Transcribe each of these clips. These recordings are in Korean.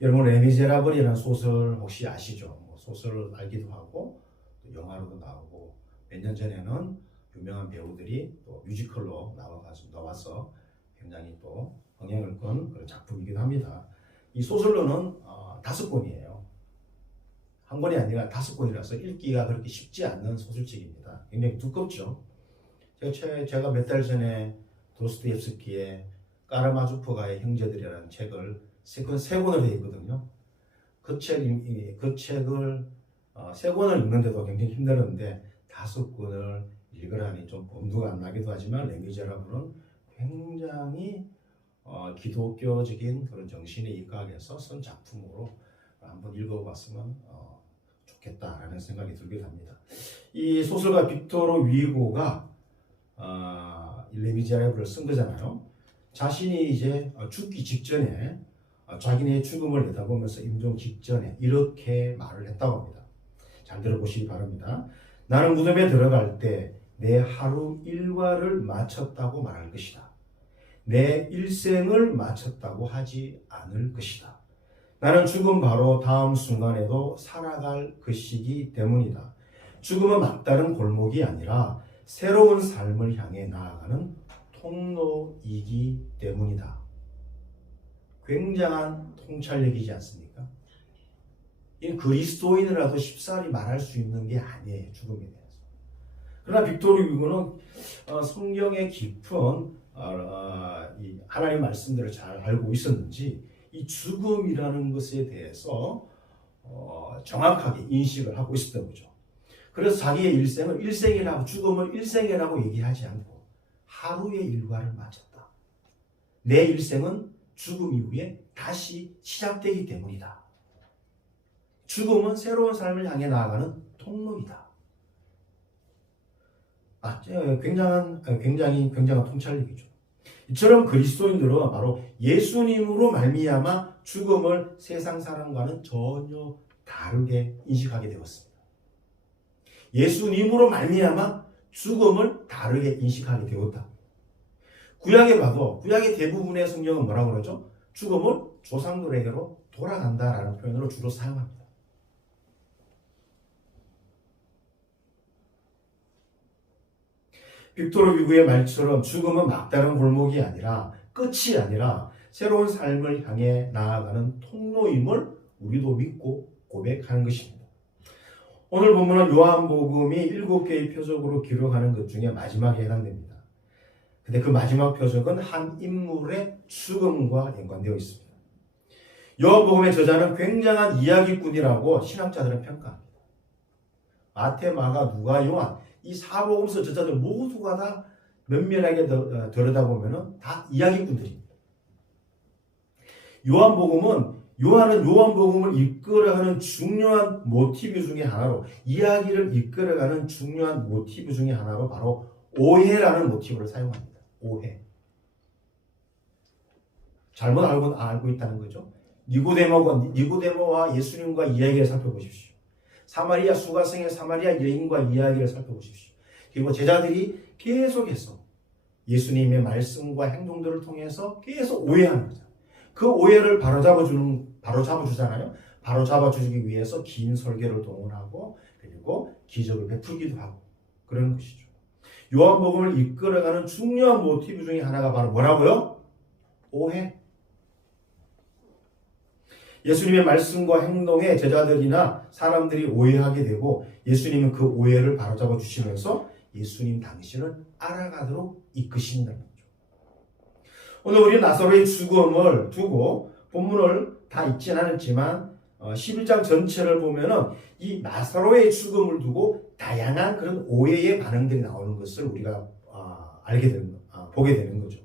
여러분 레미제라블이라는 소설 혹시 아시죠? 소설을 알기도 하고 또 영화로도 나오고 몇 년 전에는 유명한 배우들이 또 뮤지컬로 나와서 굉장히 또 흥행을 끈 그런 작품이기도 합니다. 이 소설로는 5권이에요. 한 권이 아니라 5권이라서 읽기가 그렇게 쉽지 않는 소설책입니다. 굉장히 두껍죠. 제가 몇 달 전에 도스토옙스키의 까라마조프가의 형제들이라는 책을 세 권을 되어 있거든요. 그 책을 3권을 읽는데도 굉장히 힘들었는데 5권을 읽으라니 좀 엄두가 안 나기도 하지만 레미제라블은 굉장히 기독교적인 그런 정신에 입각해서 쓴 작품으로 한번 읽어봤으면 좋겠다라는 생각이 들기도 합니다. 이 소설가 빅토르 위고가 레미제라블을 쓴 거잖아요. 자신이 이제 죽기 직전에 자기네 죽음을 내다보면서 임종 직전에 이렇게 말을 했다고 합니다. 잘 들어보시기 바랍니다. 나는 무덤에 들어갈 때 내 하루 일과를 마쳤다고 말할 것이다. 내 일생을 마쳤다고 하지 않을 것이다. 나는 죽음 바로 다음 순간에도 살아갈 것이기 때문이다. 죽음은 막다른 골목이 아니라 새로운 삶을 향해 나아가는 통로이기 때문이다. 굉장한 통찰력이지 않습니까? 이 그리스도인이라도 쉽사리 말할 수 있는 게 아니에요. 죽음에 대해서. 그러나 빅토르 유고는 성경의 깊은 이 하나님의 말씀들을 잘 알고 있었는지 이 죽음이라는 것에 대해서 정확하게 인식을 하고 있었던 거죠. 그래서 자기의 일생을 일생이라고 죽음을 일생이라고 얘기하지 않고 하루의 일과를 마쳤다. 내 일생은 죽음 이후에 다시 시작되기 때문이다. 죽음은 새로운 삶을 향해 나아가는 통로이다. 굉장히 통찰력이죠. 이처럼 그리스도인들은 바로 예수님으로 말미암아 죽음을 세상 사람과는 전혀 다르게 인식하게 되었습니다. 예수님으로 말미암아 죽음을 다르게 인식하게 되었다. 구약에 봐도 구약의 대부분의 성경은 뭐라고 그러죠? 죽음을 조상들에게로 돌아간다라는 표현으로 주로 사용합니다. 빅토르 위고의 말처럼 죽음은 막다른 골목이 아니라 끝이 아니라 새로운 삶을 향해 나아가는 통로임을 우리도 믿고 고백하는 것입니다. 오늘 본문은 요한복음이 7개의 표적으로 기록하는 것 중에 마지막에 해당됩니다. 근데 그 마지막 표적은 한 인물의 죽음과 연관되어 있습니다. 요한복음의 저자는 굉장한 이야기꾼이라고 신학자들은 평가합니다. 마태, 마가, 누가, 요한 이 사복음서 저자들 모두가 다 면밀하게 들여다보면 다 이야기꾼들입니다. 요한은 요한복음을 이끌어가는 중요한 모티브 중에 하나로 이야기를 이끌어가는 중요한 모티브 중에 하나로 바로 오해라는 모티브를 사용합니다. 오해. 잘못 알고 있다는 거죠. 니고데모와 예수님과 이야기를 살펴보십시오. 사마리아 수가성의 사마리아 여인과 이야기를 살펴보십시오. 그리고 제자들이 계속해서 예수님의 말씀과 행동들을 통해서 계속 오해하는 거죠. 그 오해를 바로잡아주잖아요. 바로잡아주기 위해서 긴 설교를 동원하고 그리고 기적을 베풀기도 하고 그런 것이죠. 요한복음을 이끌어가는 중요한 모티브 중에 하나가 바로 뭐라고요? 오해. 예수님의 말씀과 행동에 제자들이나 사람들이 오해하게 되고 예수님은 그 오해를 바로잡아 주시면서 예수님 당신을 알아가도록 이끄신다는 거죠. 오늘 우리는 나사로의 죽음을 두고 본문을 다 읽진 않았지만 11장 전체를 보면은 이 나사로의 죽음을 두고 다양한 그런 오해의 반응들이 나오는 것을 우리가 보게 되는 거죠.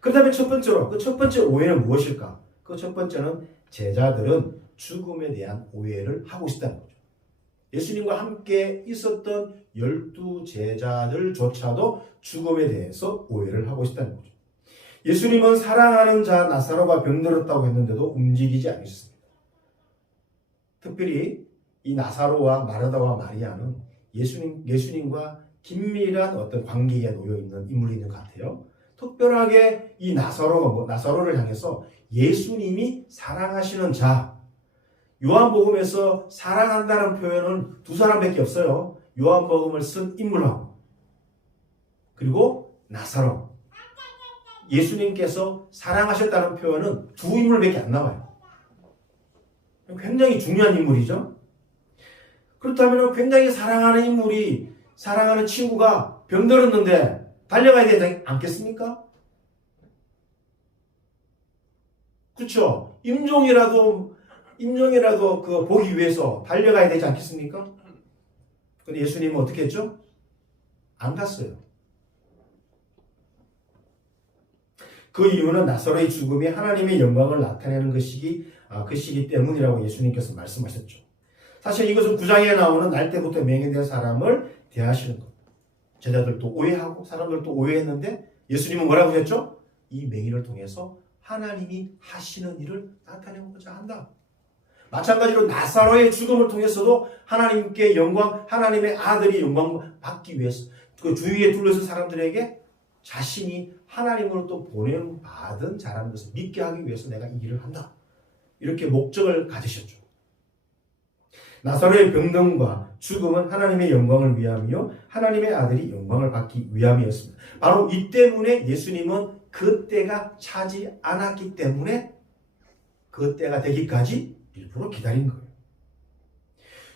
그렇다면 첫 번째 오해는 무엇일까? 그 첫 번째는 제자들은 죽음에 대한 오해를 하고 있다는 거죠. 예수님과 함께 있었던 12제자들조차도 죽음에 대해서 오해를 하고 있다는 거죠. 예수님은 사랑하는 자 나사로가 병들었다고 했는데도 움직이지 않으셨습니다. 특별히 이 나사로와 마르다와 마리아는 예수님과 긴밀한 어떤 관계에 놓여 있는 인물이 있는 것 같아요. 특별하게 이 나사로를 향해서 예수님이 사랑하시는 자. 요한복음에서 사랑한다는 표현은 두 사람밖에 없어요. 요한복음을 쓴 인물하고 그리고 나사로. 예수님께서 사랑하셨다는 표현은 두 인물밖에 안 나와요. 굉장히 중요한 인물이죠. 그렇다면 굉장히 사랑하는 인물이, 사랑하는 친구가 병들었는데 달려가야 되지 않겠습니까? 그렇죠? 임종이라도 그 보기 위해서 달려가야 되지 않겠습니까? 근데 예수님은 어떻게 했죠? 안 갔어요. 그 이유는 나사로의 죽음이 하나님의 영광을 나타내는 그 시기 때문이라고 예수님께서 말씀하셨죠. 사실 이것은 9장에 나오는 날 때부터 맹인된 사람을 대하시는 것. 제자들도 오해하고 사람들도 오해했는데 예수님은 뭐라고 하셨죠? 이 맹인을 통해서 하나님이 하시는 일을 나타내고자 한다. 마찬가지로 나사로의 죽음을 통해서도 하나님께 영광, 하나님의 아들이 영광 받기 위해서 그 주위에 둘러선 사람들에게 자신이 하나님으로부터 보냄받은 자라는 것을 믿게 하기 위해서 내가 이 일을 한다. 이렇게 목적을 가지셨죠. 나사로의 병듦과 죽음은 하나님의 영광을 위함이요 하나님의 아들이 영광을 받기 위함이었습니다. 바로 이 때문에 예수님은 그 때가 차지 않았기 때문에 그 때가 되기까지 일부러 기다린 거예요.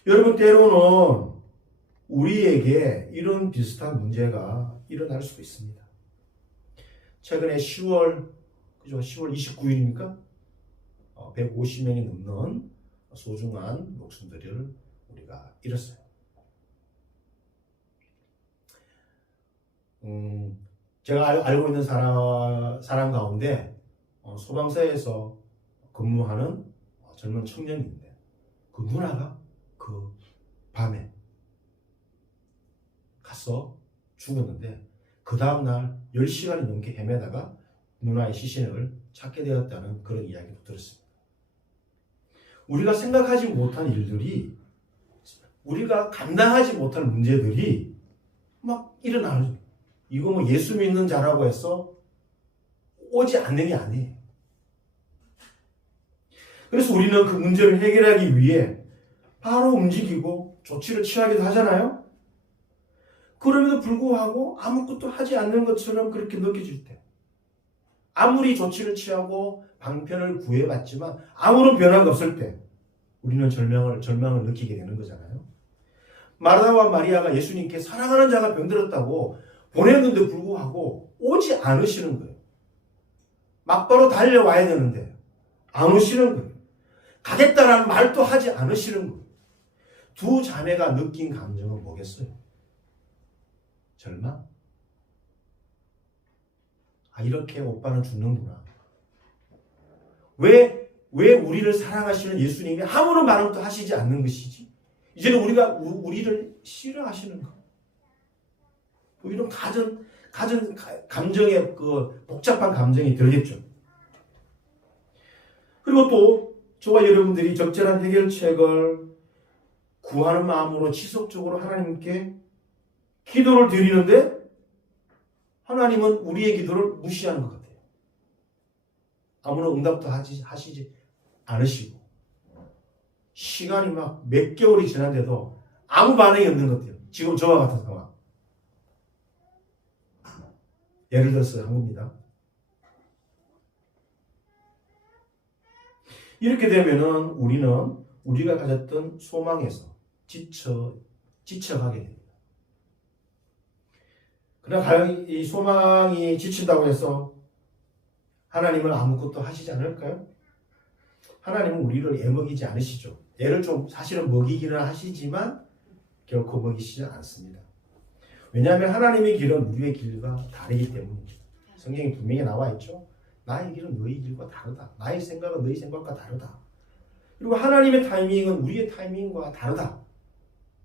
여러분, 때로는 우리에게 이런 비슷한 문제가 일어날 수도 있습니다. 최근에 10월 29일입니까? 150명이 넘는 소중한 목숨들을 우리가 잃었어요. 제가 알고 있는 사람 가운데 소방서에서 근무하는 젊은 청년인데 그 누나가 그 밤에 가서 죽었는데 그 다음날 10시간이 넘게 헤매다가 누나의 시신을 찾게 되었다는 그런 이야기도 들었습니다. 우리가 생각하지 못한 일들이, 우리가 감당하지 못할 문제들이 막 일어나는, 이거 뭐 예수 믿는 자라고 해서 오지 않는 게 아니에요. 그래서 우리는 그 문제를 해결하기 위해 바로 움직이고 조치를 취하기도 하잖아요. 그럼에도 불구하고 아무것도 하지 않는 것처럼 그렇게 느껴질 때, 아무리 조치를 취하고 방편을 구해봤지만 아무런 변화가 없을 때 우리는 절망을 느끼게 되는 거잖아요. 마르다와 마리아가 예수님께 사랑하는 자가 병들었다고 보냈는데 불구하고 오지 않으시는 거예요. 막바로 달려와야 되는데 안 오시는 거예요. 가겠다라는 말도 하지 않으시는 거예요. 두 자매가 느낀 감정은 뭐겠어요? 절망? 이렇게 오빠는 죽는구나. 왜 우리를 사랑하시는 예수님이 아무런 반응도 하시지 않는 것이지? 이제는 우리를 싫어하시는가? 뭐 이런 가진 감정의 그 복잡한 감정이 들겠죠. 그리고 또 저와 여러분들이 적절한 해결책을 구하는 마음으로 지속적으로 하나님께 기도를 드리는데 하나님은 우리의 기도를 무시하는 것 같아요. 아무런 응답도 하시지 않으시고 시간이 막 몇 개월이 지났는데도 아무 반응이 없는 것 같아요. 지금 저와 같은 상황. 예를 들어서 한 겁니다. 이렇게 되면은 우리는 우리가 가졌던 소망에서 지쳐가게 됩니다. 그러나 이 소망이 지친다고 해서 하나님은 아무것도 하시지 않을까요? 하나님은 우리를 애먹이지 않으시죠. 애를 좀 사실은 먹이기는 하시지만 결코 먹이시지 않습니다. 왜냐하면 하나님의 길은 우리의 길과 다르기 때문입니다. 성경에 분명히 나와 있죠. 나의 길은 너희 길과 다르다. 나의 생각은 너희 생각과 다르다. 그리고 하나님의 타이밍은 우리의 타이밍과 다르다.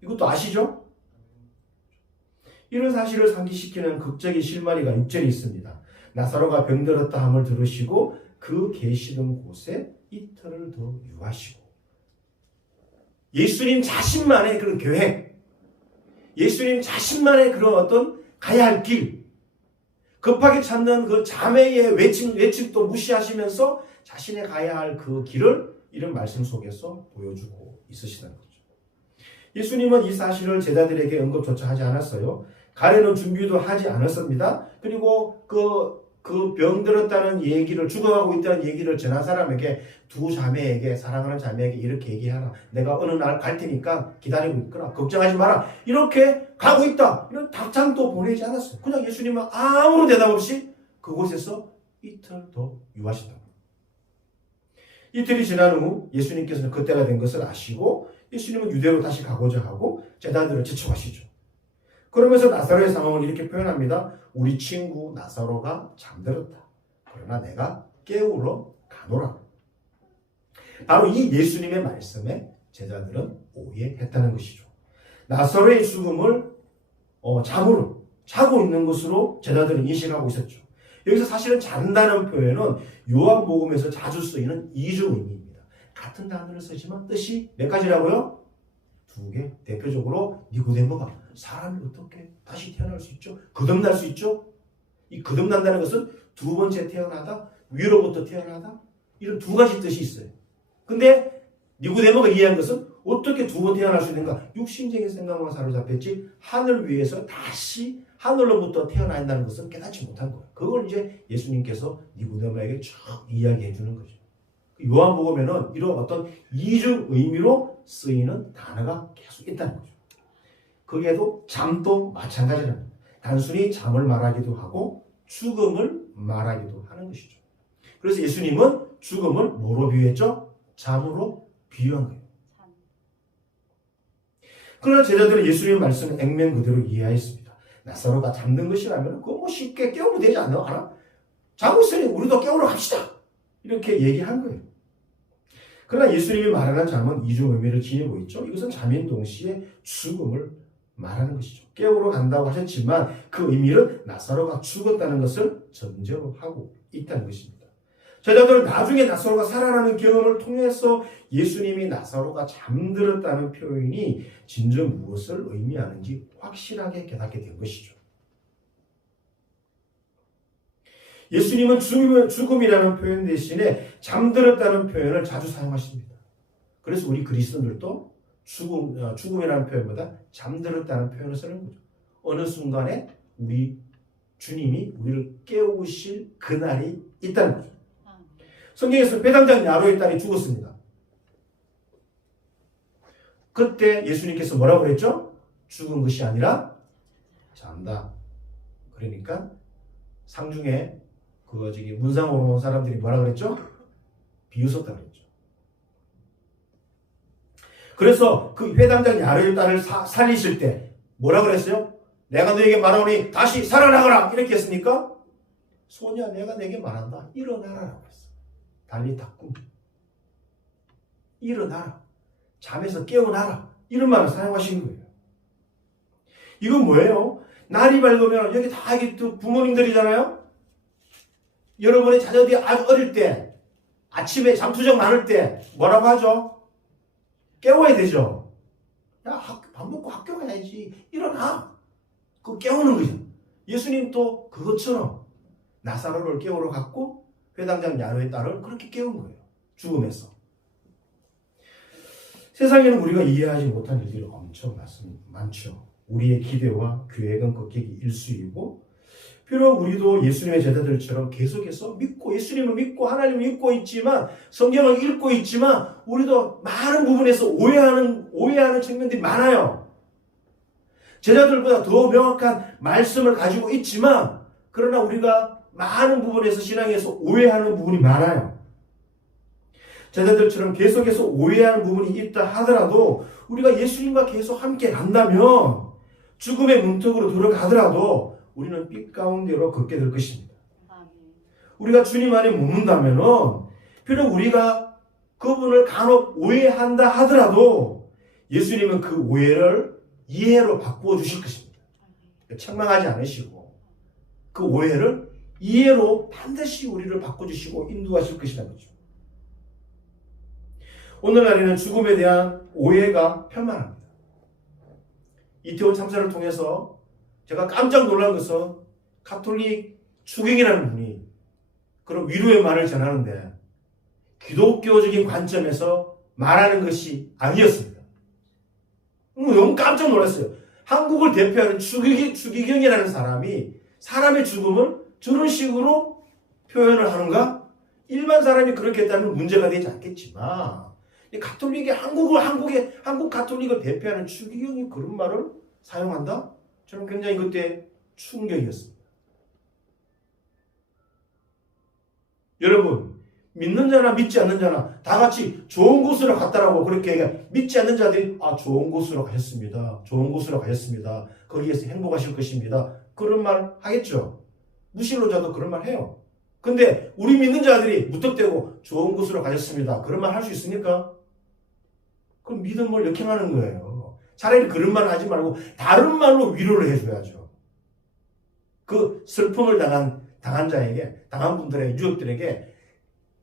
이것도 아시죠? 이런 사실을 상기시키는 극적인 실마리가 6절에 있습니다. 나사로가 병들었다 함을 들으시고 그 계시던 곳에 이틀을 더 유하시고. 예수님 자신만의 그런 계획, 예수님 자신만의 그런 어떤 가야 할 길, 급하게 찾는 그 자매의 외침도 무시하시면서 자신의 가야 할 그 길을 이런 말씀 속에서 보여주고 있으시다는 거죠. 예수님은 이 사실을 제자들에게 언급조차 하지 않았어요. 가려는 준비도 하지 않았습니다. 그리고 그 병 들었다는 얘기를, 죽어가고 있다는 얘기를 전한 사람에게, 두 자매에게, 사랑하는 자매에게 이렇게 얘기하라. 내가 어느 날 갈 테니까 기다리고 있거라. 걱정하지 마라. 이렇게 가고 있다. 이런 답장도 보내지 않았어요. 그냥 예수님은 아무런 대답 없이 그곳에서 이틀 더 유하시다. 이틀이 지난 후 예수님께서는 그때가 된 것을 아시고 예수님은 유대로 다시 가고자 하고 제자들을 제쳐가시죠. 그러면서 나사로의 상황을 이렇게 표현합니다. 우리 친구 나사로가 잠들었다. 그러나 내가 깨우러 가노라. 바로 이 예수님의 말씀에 제자들은 오해했다는 것이죠. 나사로의 죽음을 잠으로 자고 있는 것으로 제자들은 인식하고 있었죠. 여기서 사실은 잔다는 표현은 요한복음에서 자주 쓰이는 이주 의미입니다. 같은 단어를 쓰지만 뜻이 몇 가지라고요? 두 개. 대표적으로 니고데모가 사람이 어떻게 다시 태어날 수 있죠? 거듭날 수 있죠? 이 거듭난다는 것은 두 번째 태어나다, 위로부터 태어나다, 이런 두 가지 뜻이 있어요. 근데 니고데모가 이해한 것은 어떻게 두 번 태어날 수 있는가? 육신적인 생각만 사로잡혔지 하늘 위에서 다시 하늘로부터 태어나야 한다는 것은 깨닫지 못한 거예요. 그걸 이제 예수님께서 니고데모에게 쭉 이야기해 주는 거죠. 요한복음에는 이런 어떤 이중 의미로 쓰이는 단어가 계속 있다는 거죠. 거기에도 잠도 마찬가지랍니다. 단순히 잠을 말하기도 하고 죽음을 말하기도 하는 것이죠. 그래서 예수님은 죽음을 뭐로 비유했죠? 잠으로 비유한 거예요. 그러나 제자들은 예수님의 말씀을 액면 그대로 이해하였습니다. 나사로가 잠든 것이라면 그거 뭐 쉽게 깨우면 되지 않아? 자고 있으니 우리도 깨우러 갑시다. 이렇게 얘기한 거예요. 그러나 예수님이 말하는 잠은 이중 의미를 지니고 있죠. 이것은 잠인 동시에 죽음을 말하는 것이죠. 깨우러 간다고 하셨지만 그 의미는 나사로가 죽었다는 것을 전제로 하고 있다는 것입니다. 제자들은 나중에 나사로가 살아나는 경험을 통해서 예수님이 나사로가 잠들었다는 표현이 진정 무엇을 의미하는지 확실하게 깨닫게 된 것이죠. 예수님은 죽음이라는 표현 대신에 잠들었다는 표현을 자주 사용하십니다. 그래서 우리 그리스도인들도 죽음이라는 표현보다 잠들었다는 표현을 쓰는 거죠. 어느 순간에 우리 주님이 우리를 깨우실 그날이 있다는 거죠. 성경에서 회당장 야로의 딸이 죽었습니다. 그때 예수님께서 뭐라고 그랬죠? 죽은 것이 아니라 잔다. 그러니까 상중에 문상으로 온 사람들이 뭐라 그랬죠? 비웃었다 그랬죠. 그래서 그 회당장 야로의 딸을 살리실 때 뭐라 그랬어요? 내가 너에게 말하오니 다시 살아나가라 이렇게 했습니까? 소녀 내가 내게 말한다. 일어나라라고 했어요. 달리타꿈. 일어나라. 잠에서 깨어나라. 이런 말을 사용하신 거예요. 이건 뭐예요? 날이 밝으면 여기 다 부모님들이잖아요. 여러분의 자녀들이 아주 어릴 때 아침에 잠투정 많을 때 뭐라고 하죠? 깨워야 되죠. 야, 밥 먹고 학교 가야지. 일어나. 그거 깨우는 거죠. 예수님도 그것처럼 나사로를 깨우러 갔고 회당장 야로의 딸을 그렇게 깨운 거예요. 죽음에서. 세상에는 우리가 이해하지 못한 일들이 엄청 많죠. 우리의 기대와 계획은 꺾이기 일쑤이고 비록 우리도 예수님의 제자들처럼 계속해서 믿고 예수님을 믿고 하나님을 믿고 있지만 성경을 읽고 있지만 우리도 많은 부분에서 오해하는 측면들이 많아요. 제자들보다 더 명확한 말씀을 가지고 있지만 그러나 우리가 많은 부분에서 신앙에서 오해하는 부분이 많아요. 제자들처럼 계속해서 오해하는 부분이 있다 하더라도 우리가 예수님과 계속 함께 간다면 죽음의 문턱으로 들어가더라도 우리는 빛 가운데로 걷게 될 것입니다. 우리가 주님 안에 머문다면 비록 우리가 그분을 간혹 오해한다 하더라도 예수님은 그 오해를 이해로 바꾸어 주실 것입니다. 책망하지 않으시고 그 오해를 이해로 반드시 우리를 바꿔주시고 인도하실 것이라는 거죠. 오늘날에는 죽음에 대한 오해가 편만합니다. 이태원 참사를 통해서 제가 깜짝 놀란 것은 가톨릭 추경이라는 분이 그런 위로의 말을 전하는데 기독교적인 관점에서 말하는 것이 아니었습니다. 너무 깜짝 놀랐어요. 한국을 대표하는 추기경이라는 사람이 사람의 죽음을 저런 식으로 표현을 하는가? 일반 사람이 그렇게 했다면 문제가 되지 않겠지만 한국 가톨릭을 대표하는 추기경이 그런 말을 사용한다? 저는 굉장히 그때 충격이었습니다. 여러분, 믿는 자나 믿지 않는 자나 다 같이 좋은 곳으로 갔다라고 그렇게 얘기해. 믿지 않는 자들이 좋은 곳으로 가셨습니다. 좋은 곳으로 가셨습니다. 거기에서 행복하실 것입니다. 그런 말 하겠죠. 무신론자도 그런 말 해요. 근데 우리 믿는 자들이 무턱대고 좋은 곳으로 가셨습니다. 그런 말 할 수 있습니까? 그럼 믿음을 역행하는 거예요. 차라리 그런 말 하지 말고 다른 말로 위로를 해줘야죠. 그 슬픔을 당한 자에게, 당한 분들에게, 유족들에게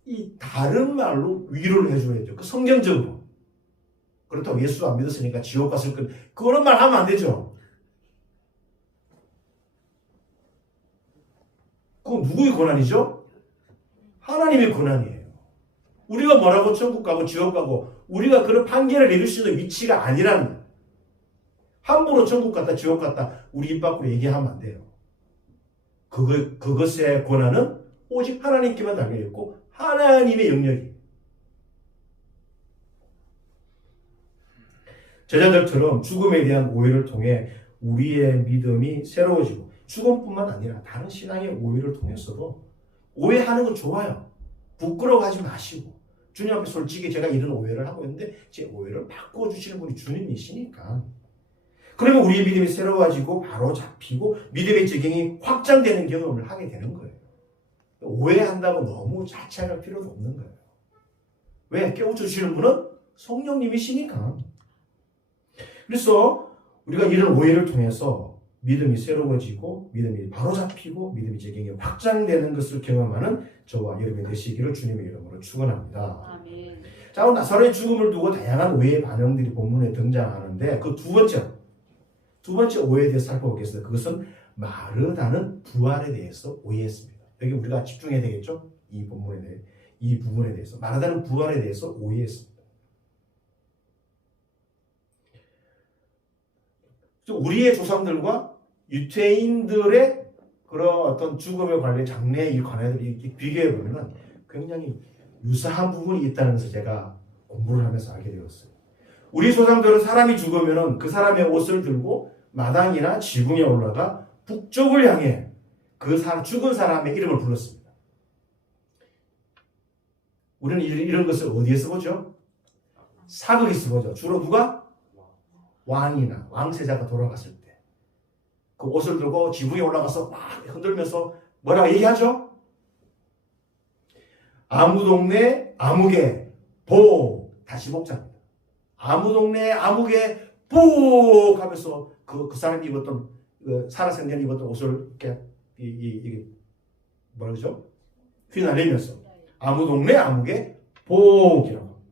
이 다른 말로 위로를 해줘야죠. 그 성경적으로. 그렇다고 예수 안 믿었으니까 지옥 갔을 것, 그런 말 하면 안 되죠. 그건 누구의 권한이죠? 하나님의 권한이에요. 우리가 뭐라고 천국 가고 지옥 가고 우리가 그런 판결을 내릴 수 있는 위치가 아니라는 거예요. 함부로 천국 갔다 지옥 갔다 우리 입 밖으로 얘기하면 안 돼요. 그것의 권한은 오직 하나님께만 달려있고 하나님의 영역이에요. 제자들처럼 죽음에 대한 오해를 통해 우리의 믿음이 새로워지고 죽음뿐만 아니라 다른 신앙의 오해를 통해서도 오해하는 건 좋아요. 부끄러워하지 마시고 주님 앞에 솔직히 제가 이런 오해를 하고 있는데 제 오해를 바꿔주시는 분이 주님이시니까 그러면 우리의 믿음이 새로워지고 바로 잡히고 믿음의 지경이 확장되는 경험을 하게 되는 거예요. 오해한다고 너무 자책할 필요도 없는 거예요. 왜? 깨우쳐주시는 분은 성령님이시니까. 그래서 우리가 이런 오해를 통해서 믿음이 새로워지고 믿음이 바로잡히고 믿음의 지경이 확장되는 것을 경험하는 저와 여러분이 되시기를 주님의 이름으로 축원합니다. 아멘. 자, 나사로의 죽음을 두고 다양한 오해의 반응들이 본문에 등장하는데 그 두 번째 오해에 대해서 살펴보겠습니다. 그것은 마르다는 부활에 대해서 오해했습니다. 여기 우리가 집중해야 되겠죠? 이 부분에 대해서 마르다는 부활에 대해서 오해했습니다. 우리의 조상들과 유태인들의 그런 어떤 죽음에 관련 장래에 관해들 이렇게 비교해 보면 굉장히 유사한 부분이 있다는 것을 제가 공부를 하면서 알게 되었어요. 우리 조상들은 사람이 죽으면 그 사람의 옷을 들고 마당이나 지붕에 올라가 북쪽을 향해 그 죽은 사람의 이름을 불렀습니다. 우리는 이런 것을 어디에서 보죠? 사극에서 보죠. 주로 누가? 왕이나 왕세자가 돌아갔을 때 그 옷을 들고 지붕에 올라가서 막 흔들면서 뭐라고 얘기하죠? 아무 동네 아무개 복 다시 복잡니다. 아무 동네 아무개 복 하면서 그 사람이 입었던 살아생전 입었던 옷을 이렇게 뭐라 그러죠? 휘날리면서 아무 동네 아무개 복이라고 합니다.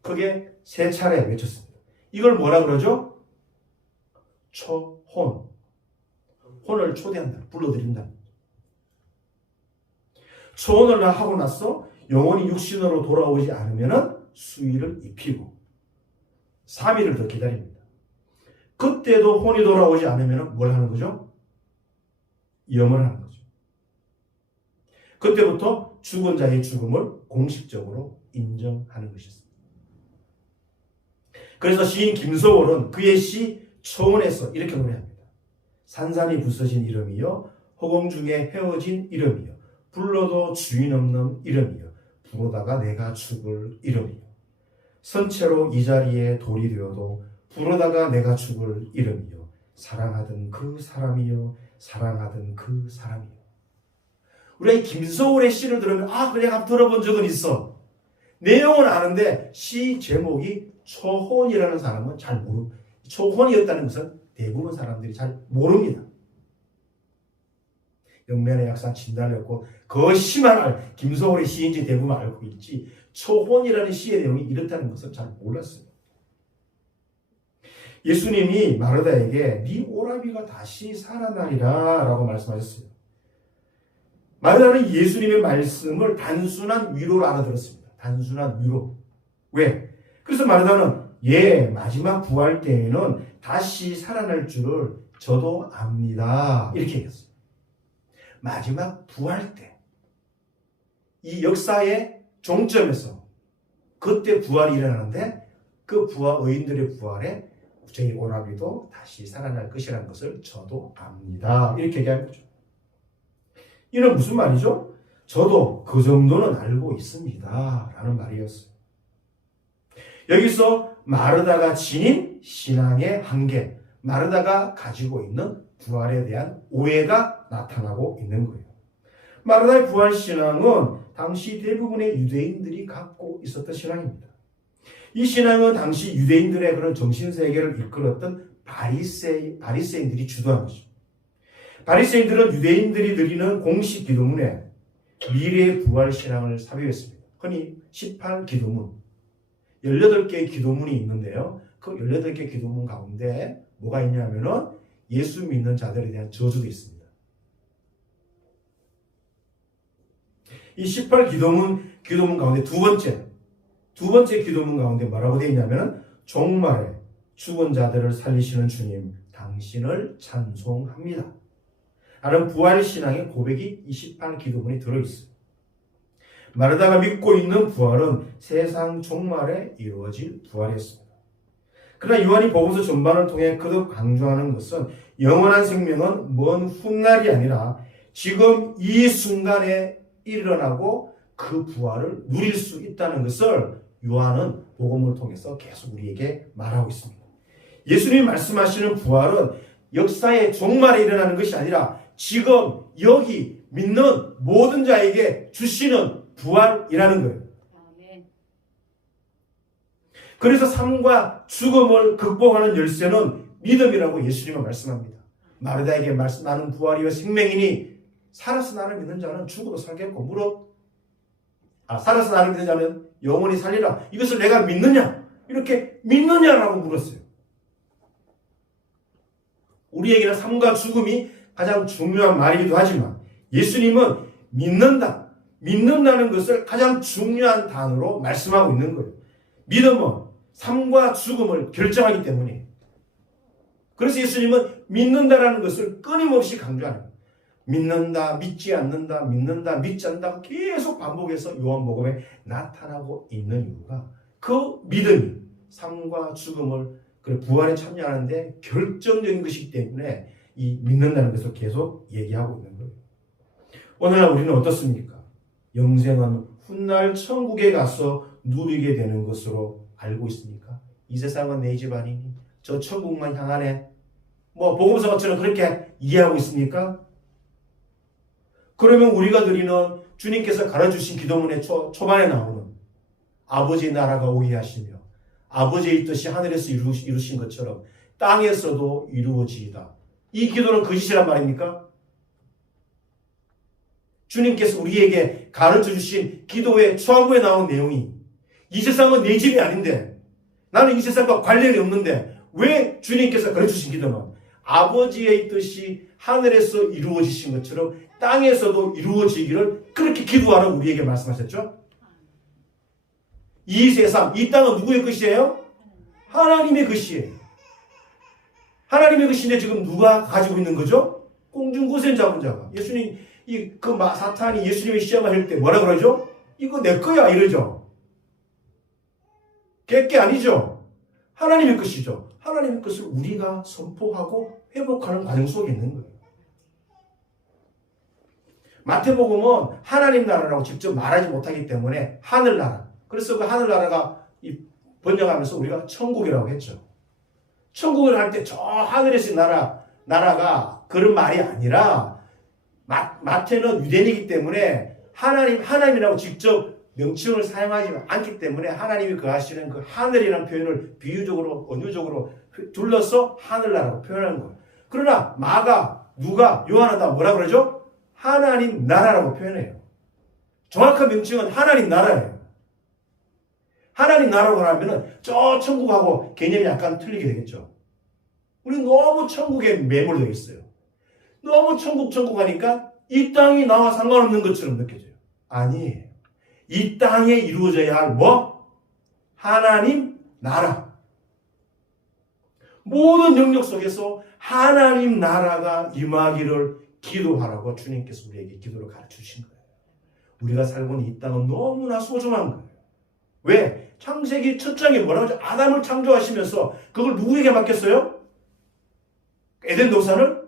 그게 세 차례 외쳤습니다. 이걸 뭐라 그러죠? 초혼. 혼을 초대한다. 불러들인다. 초혼을 하고 나서 영혼이 육신으로 돌아오지 않으면 수의를 입히고 3일을 더 기다립니다. 그때도 혼이 돌아오지 않으면 뭘 하는 거죠? 염을 하는 거죠. 그때부터 죽은 자의 죽음을 공식적으로 인정하는 것이었습니다. 그래서 시인 김소월은 그의 시 초혼에서 이렇게 노래합니다. 산산이 부서진 이름이여 허공 중에 헤어진 이름이여 불러도 주인 없는 이름이여 부르다가 내가 죽을 이름이여 선체로 이 자리에 돌이 되어도 부르다가 내가 죽을 이름이여 사랑하던 그 사람이여 사랑하던 그 사람이여. 우리가 이 김소월의 시를 들으면 그래 한번 들어본 적은 있어. 내용은 아는데 시 제목이 초혼이라는 사람은 잘 모르고 초혼이었다는 것은 대부분 사람들이 잘 모릅니다. 영면의 약사 진단했고 그 심한 김소월의 시인지 대부분 알고 있지 초혼이라는 시의 내용이 이렇다는 것을 잘 몰랐어요. 예수님이 마르다에게 네 오라비가 다시 살아나리라 라고 말씀하셨어요. 마르다는 예수님의 말씀을 단순한 위로로 알아들었습니다. 단순한 위로. 왜? 그래서 마르다는 마지막 부활 때에는 다시 살아날 줄을 저도 압니다. 이렇게 얘기했어요. 마지막 부활 때. 이 역사의 종점에서 그때 부활이 일어나는데 그 의인들의 부활에 저희 오라비도 다시 살아날 것이라는 것을 저도 압니다. 이렇게 얘기한 거죠. 이는 무슨 말이죠? 저도 그 정도는 알고 있습니다. 라는 말이었어요. 여기서 마르다가 지닌 신앙의 한계, 마르다가 가지고 있는 부활에 대한 오해가 나타나고 있는 거예요. 마르다의 부활 신앙은 당시 대부분의 유대인들이 갖고 있었던 신앙입니다. 이 신앙은 당시 유대인들의 그런 정신세계를 이끌었던 바리새인들이 주도한 것입니다. 바리새인들은 유대인들이 드리는 공식 기도문에 미래의 부활 신앙을 삽입했습니다. 흔히 18기도문, 18개의 기도문이 있는데요. 그 18개 기도문 가운데 뭐가 있냐면은 예수 믿는 자들에 대한 저주도 있습니다. 이 18기도문 가운데 두 번째 기도문 가운데 뭐라고 되어 있냐면 종말에 죽은 자들을 살리시는 주님 당신을 찬송합니다. 라는 부활신앙의 고백이 28기도문에 들어있어요. 마르다가 믿고 있는 부활은 세상 종말에 이루어질 부활이었습니다. 그러나 요한이 복음서 전반을 통해 거듭 강조하는 것은 영원한 생명은 먼 훗날이 아니라 지금 이 순간에 일어나고 그 부활을 누릴 수 있다는 것을 요한은 복음을 통해서 계속 우리에게 말하고 있습니다. 예수님이 말씀하시는 부활은 역사의 종말에 일어나는 것이 아니라 지금 여기 믿는 모든 자에게 주시는 부활이라는 거예요. 그래서 삶과 죽음을 극복하는 열쇠는 믿음이라고 예수님은 말씀합니다. 마르다에게 나는 부활이요 생명이니 살아서 나를 믿는 자는 죽어도 살겠고 살아서 나를 믿는 자는 영원히 살리라. 이것을 내가 믿느냐? 이렇게 믿느냐라고 물었어요. 우리에게는 삶과 죽음이 가장 중요한 말이기도 하지만 예수님은 믿는다는 것을 가장 중요한 단어로 말씀하고 있는 거예요. 믿음은 삶과 죽음을 결정하기 때문에 그래서 예수님은 믿는다라는 것을 끊임없이 강조하는 거예요. 믿는다, 믿지 않는다, 믿는다, 믿지 않는다 계속 반복해서 요한복음에 나타나고 있는 이유가 그 믿음이 삶과 죽음을 부활에 참여하는데 결정적인 것이기 때문에 이 믿는다는 것을 계속 얘기하고 있는 거예요. 오늘날 우리는 어떻습니까? 영생은 훗날 천국에 가서 누리게 되는 것으로 알고 있습니까? 이 세상은 내 집 아니니 저 천국만 향하네. 복음서처럼 그렇게 이해하고 있습니까? 그러면 우리가 드리는 주님께서 가르쳐주신 기도문의 초반에 나오는 아버지의 나라가 오게 하시며 아버지의 뜻이 하늘에서 이루신 것처럼 땅에서도 이루어지이다. 이 기도는 거짓이란 말입니까? 주님께서 우리에게 가르쳐주신 기도의 초반부에 나온 내용이 이 세상은 내 집이 아닌데 나는 이 세상과 관련이 없는데 왜 주님께서 가르쳐주신 기도는 아버지의 뜻이 하늘에서 이루어지신 것처럼 땅에서도 이루어지기를 그렇게 기도하라고 우리에게 말씀하셨죠? 이 세상, 이 땅은 누구의 것이에요? 하나님의 것이에요. 하나님의 것인데 지금 누가 가지고 있는 거죠? 공중고센 잡은 자가. 예수님, 사탄이 예수님의 시험을 할 때 뭐라 그러죠? 이거 내 거야, 이러죠. 걔게 아니죠. 하나님의 것이죠. 하나님의 것을 우리가 선포하고 회복하는 과정 속에 있는 거예요. 마태복음은 하나님 나라라고 직접 말하지 못하기 때문에 하늘나라. 그래서 그 하늘나라가 번역하면서 우리가 천국이라고 했죠. 천국을 할 때 저 하늘에서 나라가 그런 말이 아니라 마태는 유대인이기 때문에 하나님이라고 직접 명칭을 사용하지 않기 때문에 하나님이 거하시는 그 하늘이라는 표현을 비유적으로 은유적으로 둘러서 하늘나라고 표현하는 거예요. 그러나 요한은 다 뭐라 그러죠? 하나님 나라라고 표현해요. 정확한 명칭은 하나님 나라예요. 하나님 나라고 하면은 저 천국하고 개념이 약간 틀리게 되겠죠. 우리 너무 천국에 매몰되어 있어요. 너무 천국 하니까 이 땅이 나와 상관없는 것처럼 느껴져요. 아니에요. 이 땅에 이루어져야 할 뭐? 하나님 나라. 모든 영역 속에서 하나님 나라가 임하기를 기도하라고 주님께서 우리에게 기도를 가르쳐 주신 거예요. 우리가 살고 있는 이 땅은 너무나 소중한 거예요. 왜? 창세기 첫 장에 뭐라고 하죠? 아담을 창조하시면서 그걸 누구에게 맡겼어요? 에덴 동산을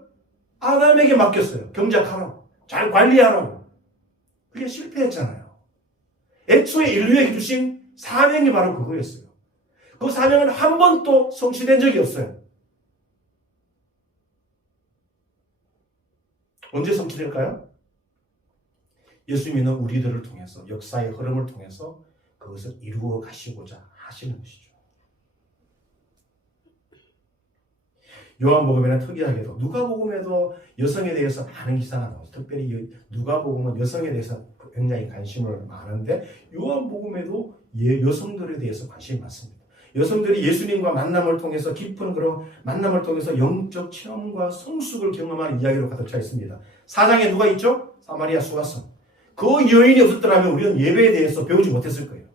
아담에게 맡겼어요. 경작하라고. 잘 관리하라고. 그게 실패했잖아요. 애초에 인류에게 주신 사명이 바로 그거였어요. 그 사명은 한 번도 성취된 적이 없어요. 언제 성취될까요? 예수 믿는 우리들을 통해서, 역사의 흐름을 통해서 그것을 이루어 가시고자 하시는 것이죠. 요한복음에는 특이하게도 누가복음에도 여성에 대해서 많은 기사가 나와요. 특별히 누가복음은 여성에 대해서 굉장히 관심을 많은데 요한복음에도 여성들에 대해서 관심이 많습니다. 여성들이 예수님과 만남을 통해서 깊은 그런 만남을 통해서 영적 체험과 성숙을 경험하는 이야기로 가득 차 있습니다. 4장에 누가 있죠? 사마리아 수가성. 그 여인이 없었더라면 우리는 예배에 대해서 배우지 못했을 거예요.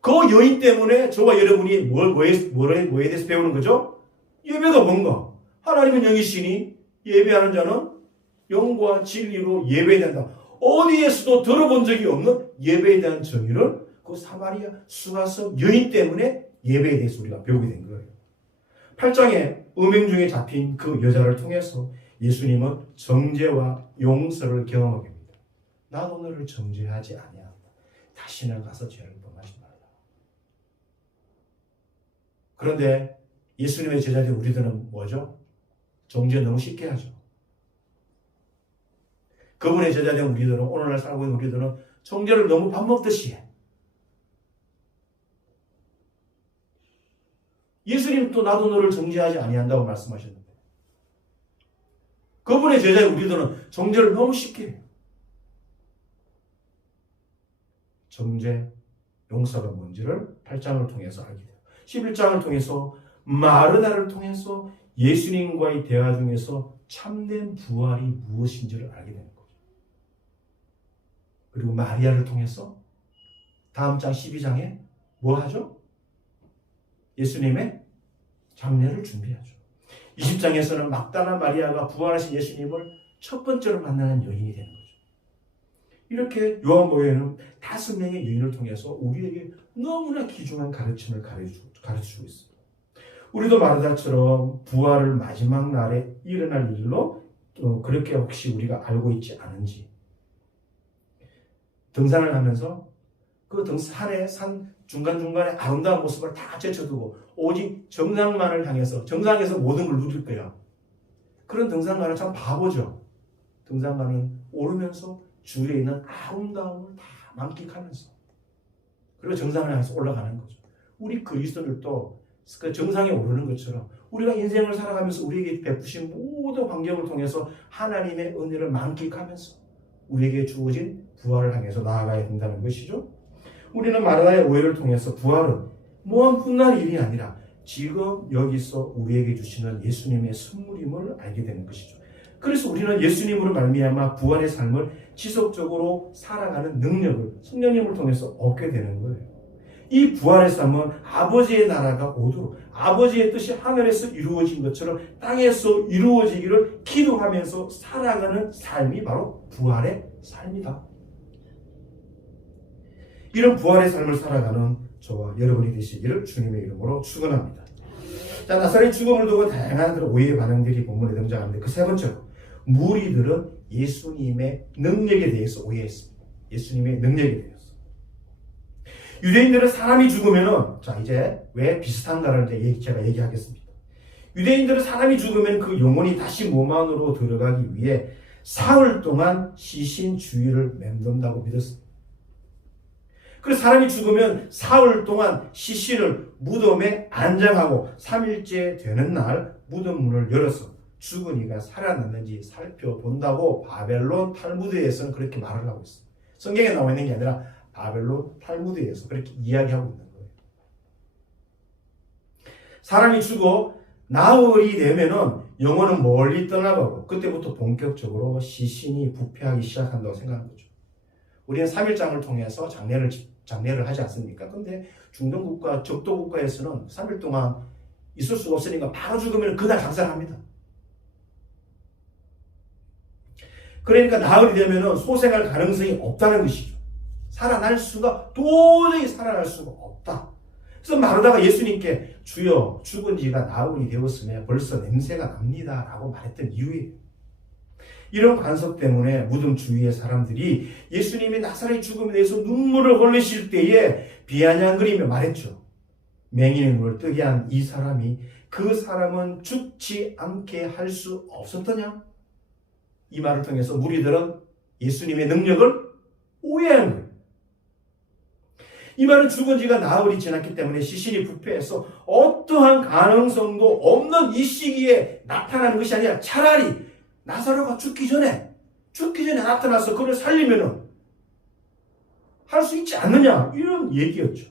그 여인 때문에 저와 여러분이 뭐에 대해서 배우는 거죠? 예배가 뭔가? 하나님은 영이시니 예배하는 자는 영과 진리로 예배된다. 어디에서도 들어본 적이 없는 예배에 대한 정의를 그 사마리아 수가성 여인 때문에 예배에 대해서 우리가 배우게 된 거예요. 8장에 음행 중에 잡힌 그 여자를 통해서 예수님은 정죄와 용서를 경험하게 됩니다. 나도 너를 정죄하지 아니한다. 다시는 가서 죄를 범하지 말라. 그런데 예수님의 제자들 우리들은 뭐죠? 정죄 너무 쉽게 하죠. 그분의 제자된 우리들은 오늘날 살고 있는 우리들은 정죄를 너무 밥 먹듯이 해. 예수님 또 나도 너를 정죄하지 아니한다고 말씀하셨는데 그분의 제자인 우리들은 정죄를 너무 쉽게 해요. 정죄, 용서가 뭔지를 8장을 통해서 알게 돼요. 11장을 통해서 마르다를 통해서 예수님과의 대화 중에서 참된 부활이 무엇인지를 알게 되는 거죠. 그리고 마리아를 통해서 다음 장 12장에 뭐 하죠? 예수님의 장례를 준비하죠. 20장에서는 막달라 마리아가 부활하신 예수님을 첫 번째로 만나는 여인이 되는 거죠. 이렇게 요한복음에는 5명의 여인을 통해서 우리에게 너무나 귀중한 가르침을 가르쳐주고 있습니다. 우리도 마르다처럼 부활을 마지막 날에 일어날 일로 그렇게 혹시 우리가 알고 있지 않은지 등산을 하면서 그 산 중간중간에 아름다운 모습을 다 제쳐두고 오직 정상만을 향해서 정상에서 모든 걸 누릴 거야. 그런 등산가는 참 바보죠. 등산가는 오르면서 주위에 있는 아름다움을 다 만끽하면서 그리고 정상을 향해서 올라가는 거죠. 우리 그리스도들도 그 정상에 오르는 것처럼 우리가 인생을 살아가면서 우리에게 베푸신 모든 환경을 통해서 하나님의 은혜를 만끽하면서 우리에게 주어진 부활을 향해서 나아가야 된다는 것이죠. 우리는 마르다의 오해를 통해서 부활은 모한 훗날 일이 아니라 지금 여기서 우리에게 주시는 예수님의 선물임을 알게 되는 것이죠. 그래서 우리는 예수님으로 말미암아 부활의 삶을 지속적으로 살아가는 능력을 성령님을 통해서 얻게 되는 거예요. 이 부활의 삶은 아버지의 나라가 오도록 아버지의 뜻이 하늘에서 이루어진 것처럼 땅에서 이루어지기를 기도하면서 살아가는 삶이 바로 부활의 삶이다. 이런 부활의 삶을 살아가는 저와 여러분이 되시기를 주님의 이름으로 축원합니다. 자, 나사렛 죽음을 두고 다양한 오해의 반응들이 본문에 등장하는데 그 세 번째로 무리들은 예수님의 능력에 대해서 오해했습니다. 예수님의 능력에 대해서. 유대인들은 사람이 죽으면은 자 이제 왜 비슷한가를 이제 제가 얘기하겠습니다. 유대인들은 사람이 죽으면 그 영혼이 다시 몸 안으로 들어가기 위해 사흘 동안 시신 주위를 맴돈다고 믿었습니다. 그래서 사람이 죽으면 사흘 동안 시신을 무덤에 안장하고 3일째 되는 날 무덤 문을 열어서 죽은 이가 살아났는지 살펴본다고 바벨론 탈무드에서는 그렇게 말을 하고 있습니다. 성경에 나와 있는 게 아니라 바벨론 탈무드에서 그렇게 이야기하고 있는 거예요. 사람이 죽어 나흘이 되면은 영혼은 멀리 떠나가고 그때부터 본격적으로 시신이 부패하기 시작한다고 생각한 거죠. 우리는 3일장을 통해서 장례를 하지 않습니까? 근데 중동국가, 적도국가에서는 3일 동안 있을 수가 없으니까 바로 죽으면 그날 장사를 합니다. 그러니까 나흘이 되면 소생할 가능성이 없다는 것이죠. 도저히 살아날 수가 없다. 그래서 마르다가 예수님께 주여 죽은 지가 나흘이 되었으면 벌써 냄새가 납니다 라고 말했던 이유예요. 이런 관습 때문에 무덤 주위의 사람들이 예수님이 나사렛 죽음에 대해서 눈물을 흘리실 때에 비아냥거리며 말했죠. 맹인의 눈을 뜨게 한 이 사람이 그 사람은 죽지 않게 할 수 없었더냐? 이 말을 통해서 무리들은 예수님의 능력을 오해한 거예요. 이 말은 죽은 지가 나흘이 지났기 때문에 시신이 부패해서 어떠한 가능성도 없는 이 시기에 나타나는 것이 아니라 차라리 나사로가 죽기 전에 나타나서 그를 살리면은 할 수 있지 않느냐 이런 얘기였죠.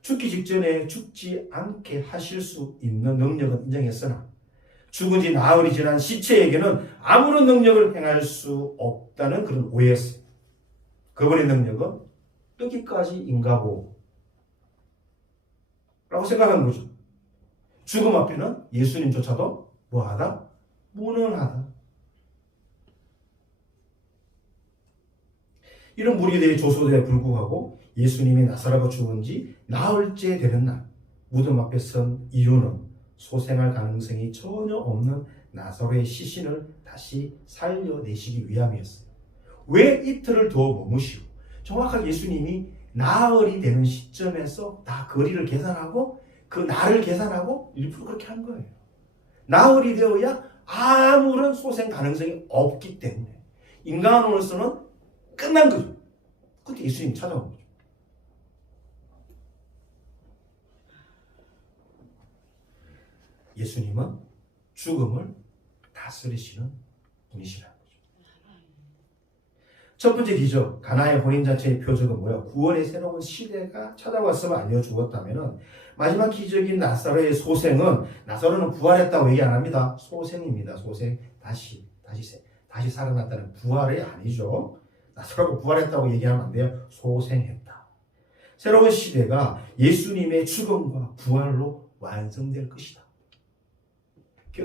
죽기 직전에 죽지 않게 하실 수 있는 능력은 인정했으나 죽은 지 나흘이 지난 시체에게는 아무런 능력을 행할 수 없다는 그런 오해였어요. 그분의 능력은 여기까지인가보 라고 생각한 거죠. 죽음 앞에는 예수님조차도 뭐하다? 무능하다. 이런 무리들의 조소대에 불구하고 예수님이 나사로가 죽은 지 나흘째 되는 날 무덤 앞에 선 이유는 소생할 가능성이 전혀 없는 나사로의 시신을 다시 살려내시기 위함이었어요. 왜 이틀을 더 머무시고 정확하게 예수님이 나흘이 되는 시점에서 다 거리를 계산하고 그 날을 계산하고 일부러 그렇게 한 거예요. 나흘이 되어야 아무런 소생 가능성이 없기 때문에 인간으로서는 끝난 거죠. 그때 예수님이 찾아온 거죠. 예수님은 죽음을 다스리시는 분이시라는 거죠. 첫 번째 기적, 가나의 혼인잔치의 표적은 뭐야? 구원의 새로운 시대가 찾아왔음을 알려주었다면 마지막 기적인 나사로의 소생은 나사로는 부활했다고 얘기 안 합니다. 소생입니다. 소생. 다시 살아났다는 부활이 아니죠. 나사로가 부활했다고 얘기하면 안 돼요. 소생했다. 새로운 시대가 예수님의 죽음과 부활로 완성될 것이다.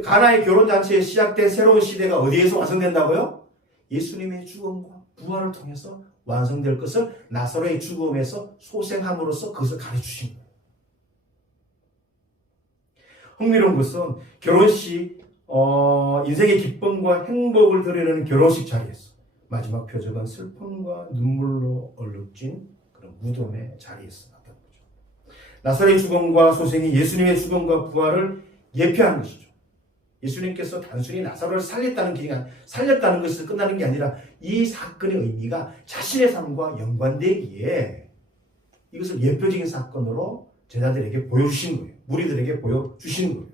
가나의 결혼잔치에 시작된 새로운 시대가 어디에서 완성된다고요? 예수님의 죽음과 부활을 통해서 완성될 것을 나사로의 죽음에서 소생함으로써 그것을 가르쳐주신 거예요. 흥미로운 것은 결혼식, 인생의 기쁨과 행복을 드리는 결혼식 자리에서 마지막 표적은 슬픔과 눈물로 얼룩진 그런 무덤의 자리에서 나타난 거죠. 나사로의 죽음과 소생이 예수님의 죽음과 부활을 예표하는 것이죠. 예수님께서 단순히 나사로를 살렸다는 것을 끝나는 게 아니라 이 사건의 의미가 자신의 삶과 연관되기에 이것을 예표적인 사건으로 제자들에게 보여주신 거예요. 무리들에게 보여주신 거예요.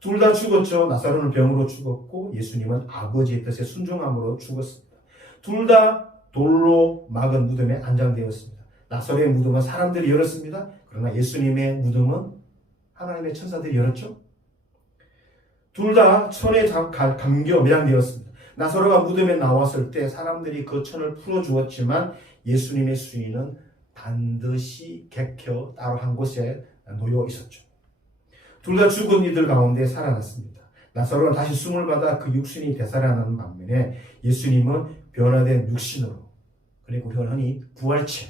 둘 다 죽었죠. 나사로는 병으로 죽었고 예수님은 아버지의 뜻에 순종함으로 죽었습니다. 둘 다 돌로 막은 무덤에 안장되었습니다. 나사로의 무덤은 사람들이 열었습니다. 그러나 예수님의 무덤은 하나님의 천사들이 열었죠. 둘 다 천에 감겨 매장되었습니다. 나사로가 무덤에 나왔을 때 사람들이 그 천을 풀어주었지만 예수님의 수인은 반드시 객혀 따로 한 곳에 놓여 있었죠. 둘 다 죽은 이들 가운데 살아났습니다. 나사로는 다시 숨을 받아 그 육신이 되살아나는 반면에 예수님은 변화된 육신으로, 그리고 우리가 흔히 부활체,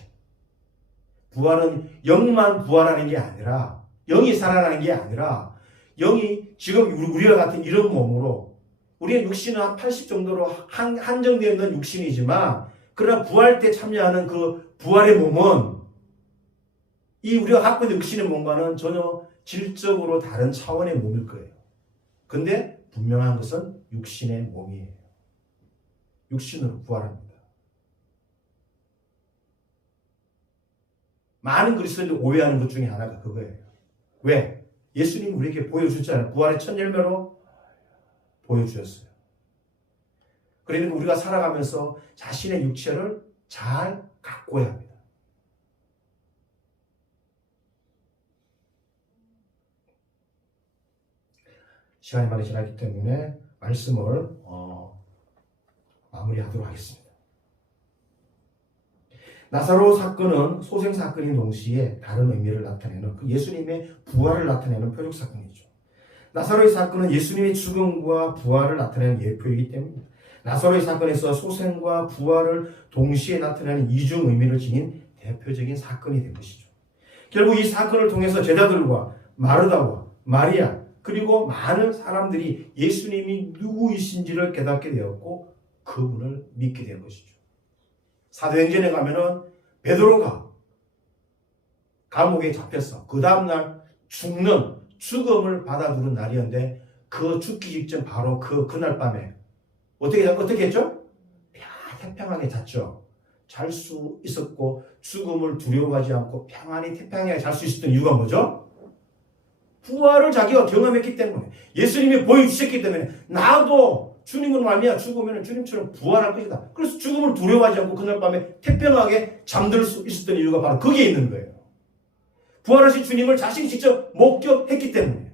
부활은 영만 부활하는 게 아니라, 영이 살아나는 게 아니라 영이 지금 우리와 같은 이런 몸으로, 우리의 육신은 한 80 정도로 한정되어 있는 육신이지만 그러나 부활 때 참여하는 그 부활의 몸은 이 우리가 갖고 있는 육신의 몸과는 전혀 질적으로 다른 차원의 몸일 거예요. 근데 분명한 것은 육신의 몸이에요. 육신으로 부활합니다. 많은 그리스도인들이 오해하는 것 중에 하나가 그거예요. 왜? 예수님이 우리에게 보여주잖아요. 부활의 첫 열매로 보여주셨어요. 그러니까 우리가 살아가면서 자신의 육체를 잘 가꿔야 합니다. 시간이 많이 지났기 때문에 말씀을 마무리하도록 하겠습니다. 나사로 사건은 소생 사건인 동시에 다른 의미를 나타내는 그 예수님의 부활을 나타내는 표적 사건이죠. 나사로의 사건은 예수님의 죽음과 부활을 나타내는 예표이기 때문입니다. 나사로의 사건에서 소생과 부활을 동시에 나타내는 이중 의미를 지닌 대표적인 사건이 된 것이죠. 결국 이 사건을 통해서 제자들과 마르다와 마리아 그리고 많은 사람들이 예수님이 누구이신지를 깨닫게 되었고 그분을 믿게 된 것이죠. 사도행전에 가면은 베드로가 감옥에 잡혔어. 그 다음날 죽음을 받아두는 날이었는데 그 죽기 직전 바로 그날 밤에 어떻게 했죠? 태평하게 잤죠. 잘 수 있었고 죽음을 두려워하지 않고 평안히 태평하게 잘 수 있었던 이유가 뭐죠? 부활을 자기가 경험했기 때문에 예수님이 보여주셨기 때문에 나도 주님을 말미암아 죽으면 주님처럼 부활할 것이다. 그래서 죽음을 두려워하지 않고 그날 밤에 태평하게 잠들 수 있었던 이유가 바로 거기에 있는 거예요. 부활하신 주님을 자신이 직접 목격했기 때문에.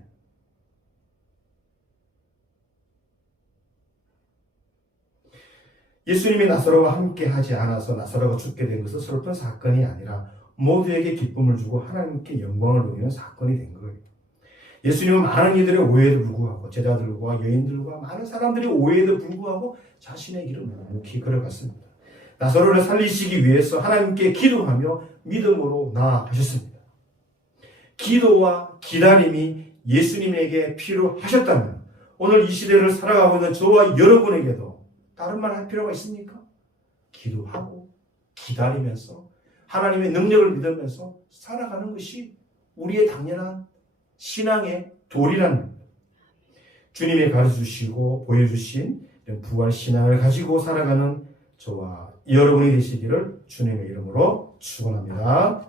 예수님이 나사로와 함께 하지 않아서 나사로가 죽게 된 것은 슬픈 사건이 아니라 모두에게 기쁨을 주고 하나님께 영광을 돌리는 사건이 된 거예요. 예수님은 많은 이들의 오해에도 불구하고 제자들과 여인들과 많은 사람들의 오해에도 불구하고 자신의 길을 묵묵히 걸어갔습니다. 나사로를 살리시기 위해서 하나님께 기도하며 믿음으로 나아가셨습니다. 기도와 기다림이 예수님에게 필요하셨다면 오늘 이 시대를 살아가고 있는 저와 여러분에게도 다른 말 할 필요가 있습니까? 기도하고 기다리면서 하나님의 능력을 믿으면서 살아가는 것이 우리의 당연한 신앙의 도리라는 겁니다. 주님이 가르쳐주시고 보여주신 부활 신앙을 가지고 살아가는 저와 여러분이 되시기를 주님의 이름으로 축원합니다.